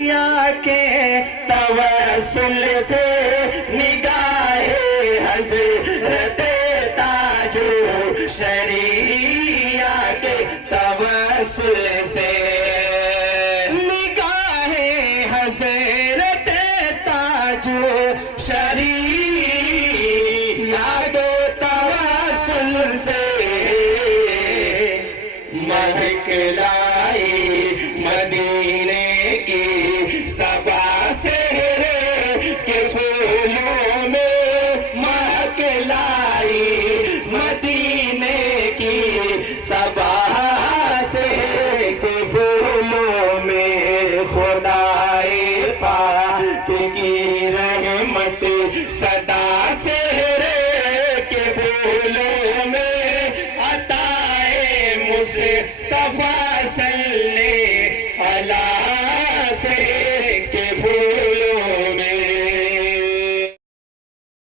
یا کے توسل سے نگاہ حضرت تاج شریعہ کے توسل سے نگاہ حضرت تاج شریعہ کے توسل سے مہک لائی مدینے کی سب